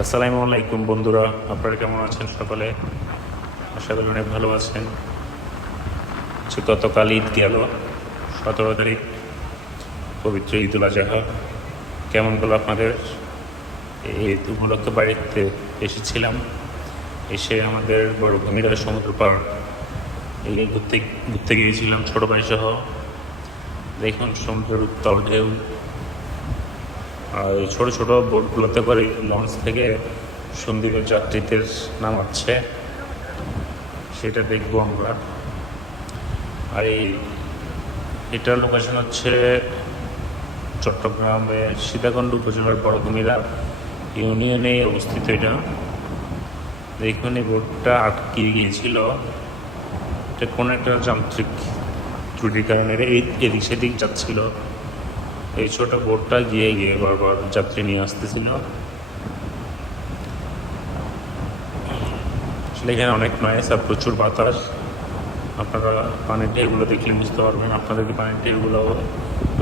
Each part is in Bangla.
আসসালামু আলাইকুম বন্ধুরা, আপনারা কেমন আছেন সকলে? আশা করি অনেক ভালো আছেন। গতকাল ঈদ গেল সতেরো তারিখ, পবিত্র ঈদুল আজহা। কেমন হলো আপনাদের? এই উপলক্ষে বাড়িতে এসেছিলাম। এসে আমাদের বড় ভূমিরা সমুদ্র এই ঘুরতে ঘুরতে গিয়েছিলাম ছোটো ভাই সহ দেখুন, সমুদ্রের উত্তল ঢেউ। আর ছোট ছোট বোটগুলোতে করে লঞ্চ থেকে সন্দীপের যাত্রীদের নামাচ্ছে। সেটা দেখব আমরা। আর এই এটার লোকেশন হচ্ছে চট্টগ্রামে সীতাকুণ্ড উপজেলার বড়গুমিরা ইউনিয়নে অবস্থিত এটা। দেখুন এই বোটটা আটকে গিয়েছিল। এটা কোনো একটা যান্ত্রিক ত্রুটির কারণে এদিক সেদিক যাচ্ছিল। এই ছোট বোটটা গিয়ে গিয়ে বারবার যাত্রী নিয়ে আসতেছিল। এখানে অনেক নয়েস আর প্রচুর বাতাস। আপনারা পানির ঢেউগুলো দেখলে বুঝতে পারবেন, আপনাদেরকে পানির ঢেউগুলো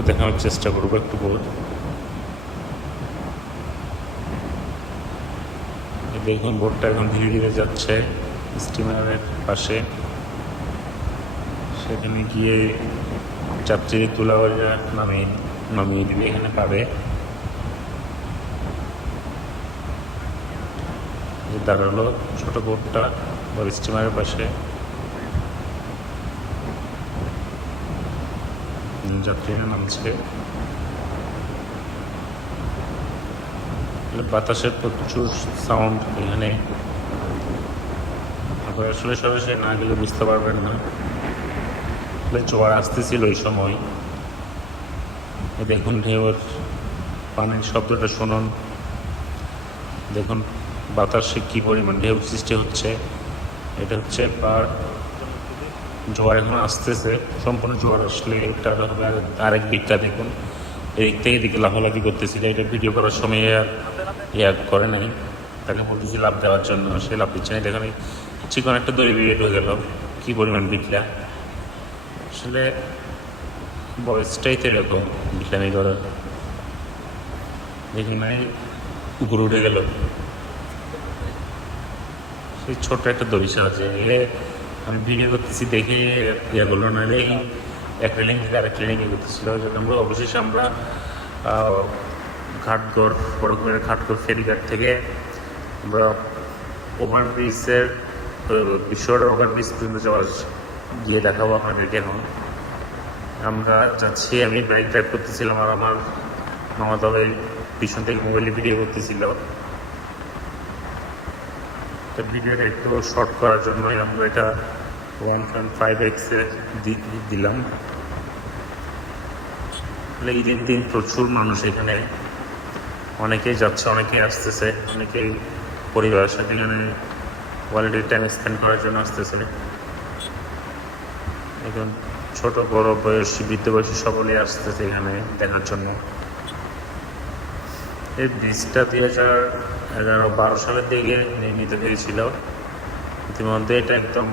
দেখানোর চেষ্টা করব একটু বোট। দেখুন, বোটটা এখন ধীরে ধীরে যাচ্ছে স্টিমারের পাশে। সেখানে গিয়ে যাত্রীদের তোলা নামিয়ে নামিয়ে দিলে এখানে পাবে। দাঁড়াল ছোট বোটটা বড় স্টিমারের পাশে। যাত্রীরা নামছে। বাতাসের প্রচুর সাউন্ড এখানে। আপনারা আসলে সরাসরি না গেলে বুঝতে পারবেন না। জোয়ার আসতেছিল ওই সময়। দেখুন ঢেউয়ের পানির শব্দটা শুনুন। দেখুন, বাতাসে কী পরিমাণ ঢেউ সৃষ্টি হচ্ছে। এটা হচ্ছে পার জোয়ার এখন আসতেছে, সম্পূর্ণ জোয়ার আসলে এটা হবে আরেক দিকটা দেখুন। এদিক থেকে এদিকে লাফালাফি করতেছিল এটা ভিডিও করার সময় আর ইয়া করে নাই। তাকে বলতেছি লাভ দেওয়ার জন্য, সে লাভ দিচ্ছে না দেখুন, চিকন একটা দড়ি বেরিয়ে ঢুকে গেল। কী পরিমাণ বিটলা আসলে বয়সটাই তো এরকম ইসলামি করার দেখুন মানে উপরে উঠে গেল সেই ছোট্ট একটা দড়ি আছে এলে আমি ভিডিও করতেছি দেখে ইয়ে করল এই এক রেলিং থেকে আরেক রেলিংয়ে করতেছিল আমরা অবশেষে আমরা ঘাটগড় বড় করে ঘাটগড় ফেরিঘাট থেকে আমরা ওভার ব্রিজের বিশ্বর ওভার ব্রিজ পর্যন্ত যাওয়ার গিয়ে দেখাবো আপনাদেরকে এখন আমরা যাচ্ছি, আমি বাইক ড্রাইভ করতেছিলাম আর আমার মামা তবে পিছন থেকে মোবাইলে ভিডিও করতেছিল। তো ভিডিওটা একটু শর্ট করার জন্যই আমরা এটা ওয়ান পয়েন্ট ফাইভ এক্সে দিলাম। এই দিন দিন প্রচুর মানুষ এখানে। অনেকেই যাচ্ছে, অনেকেই আসতেছে, অনেকেই পরিবারের সাথে এখানে কোয়ালিটি টাইম স্পেন্ড করার জন্য আসতেছে। এখন ছোট, বড় বয়সী বৃদ্ধ বয়সী সকলেই আসতেছে এখানে দেখার জন্য। এই ব্রিজটা দুই হাজার এগারো বারো সালের দিকে নির্মিত হয়েছিল। ইতিমধ্যে এটা একদম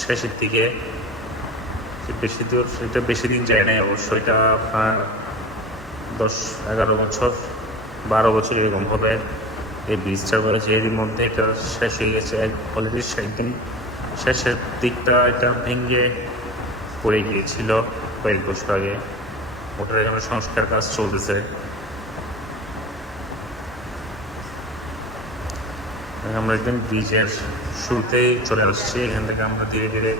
শেষের দিকে। বেশি দূর, সেটা বেশি দিন যায় নাই অবশ্য। এটা আপনার দশ এগারো বছর, বারো বছর এরকম হবে। এই ব্রিজটা করেছে। এর মধ্যে এটা শেষ হয়ে গেছে। অলরেডি একদম শেষের দিকটা এটা ভেঙে পড়ে গিয়েছিল কয়েক বছর আগে। ওটার এখানে সংস্কার কাজ চলতেছে। আমরা একদম ব্রিজের শুরুতেই চলে আসছি। এখান থেকে আমরা ধীরে ধীরে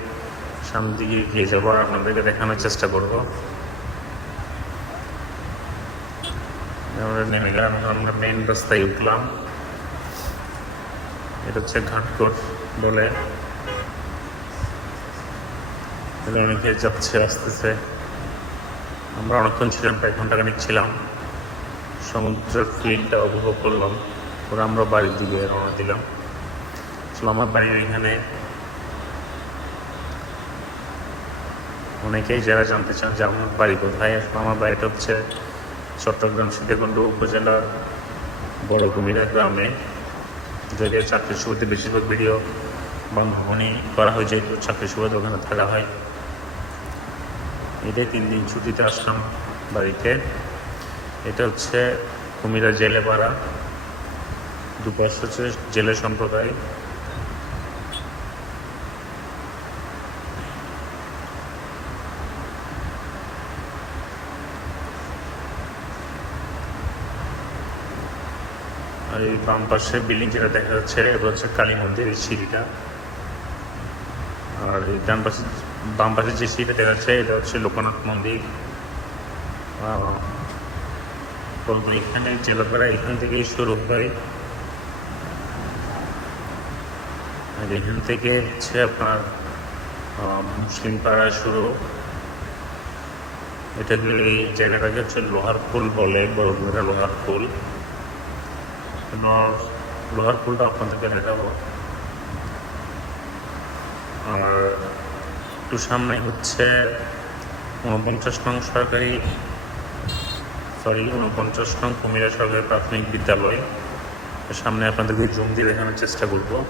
সামনের দিকে এগিয়ে যাব আর আপনাদেরকে দেখানোর চেষ্টা করব। আমরা নেমে গেলাম, আমরা মেন রাস্তায় উঠলাম। এটা হচ্ছে ঘাটকোট বলে। এখানে অনেকে যাচ্ছে আসতেছে। আমরা অনেকক্ষণ ছিলাম, প্রায় ঘন্টাখানিক ছিলাম। সমুদ্রের ফিলটা উপভোগ করলাম। ওরা আমরা বাড়ির দিকে রওনা দিলাম। আসলে আমার বাড়ির এখানে অনেকেই যারা জানতে চান যে আমার বাড়ি কোথায়, আসলে আমার বাড়িটা হচ্ছে চট্টগ্রাম সীতাকুণ্ড উপজেলার বড় কুমিরা গ্রামে। যদিও চাকরির শুরুতে বেশিরভাগ ভিডিও বান্ধবনী করা হয়, যেহেতু চাকরির ওখানে থাকা হয়। এটাই তিন দিন ছুটিতে আসলাম বাড়িতে। এটা হচ্ছে কুমিরা জেলে পাড়া। দুপাশে হচ্ছে জেলে সম্প্রদায়। আর এই বাম পাশে বিল্ডিং যেটা দেখা যাচ্ছে, এটা হচ্ছে কালী মন্দিরের সিঁড়িটা। আর এই ডান পাশে বাম পাশে যে সিটে দেখা যাচ্ছে, এটা হচ্ছে লোকনাথ মন্দির। এখানে জেলাপাড়া এখান থেকেই শুরু হয়। আর এখান থেকে হচ্ছে আপনার মুসলিম পাড়া শুরু। এটা এই জায়গাটাকে হচ্ছে লোহার ফুল বলে বড় বড় লোহার ফুল লোহার ফুলটা আপনাদেরকে দেখাবো। আর একটু সামনে হচ্ছে উনপঞ্চাশ নং সরকারি সরি উনপঞ্চাশ নং কুমিরা সরকারি প্রাথমিক বিদ্যালয়। সামনে আপনাদেরকে জুম দিয়ে দেখানোর চেষ্টা করব।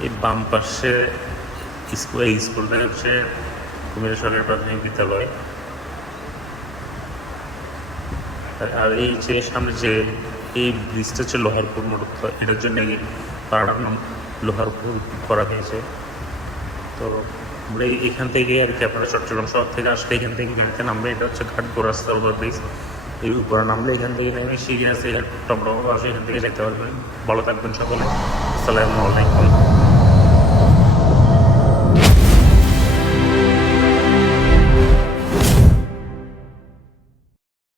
এই বাম পাশে স্কুল এই স্কুলটা হচ্ছে কুমিরা সরকারি প্রাথমিক বিদ্যালয়। আর- এই যে সামনে যে এই ব্রিজটা হচ্ছে লোহারপুর মোড় এটার জন্য পাড়ার নাম লোহারপুর করা হয়েছে। তো আমরা এখান থেকে আর কি আপনারা চট্টগ্রাম শহর থেকে আসলে এখান থেকে গাড়িতে নামবে। এটা হচ্ছে ঘাটপুর রাস্তা ওভার ব্রিজ এই উপরে নামলে এখান থেকে নেমে সিঁড়ি আছে, এখান থেকে যেতে পারবেন। ভালো থাকবেন সকলে। আসসালামু আলাইকুম।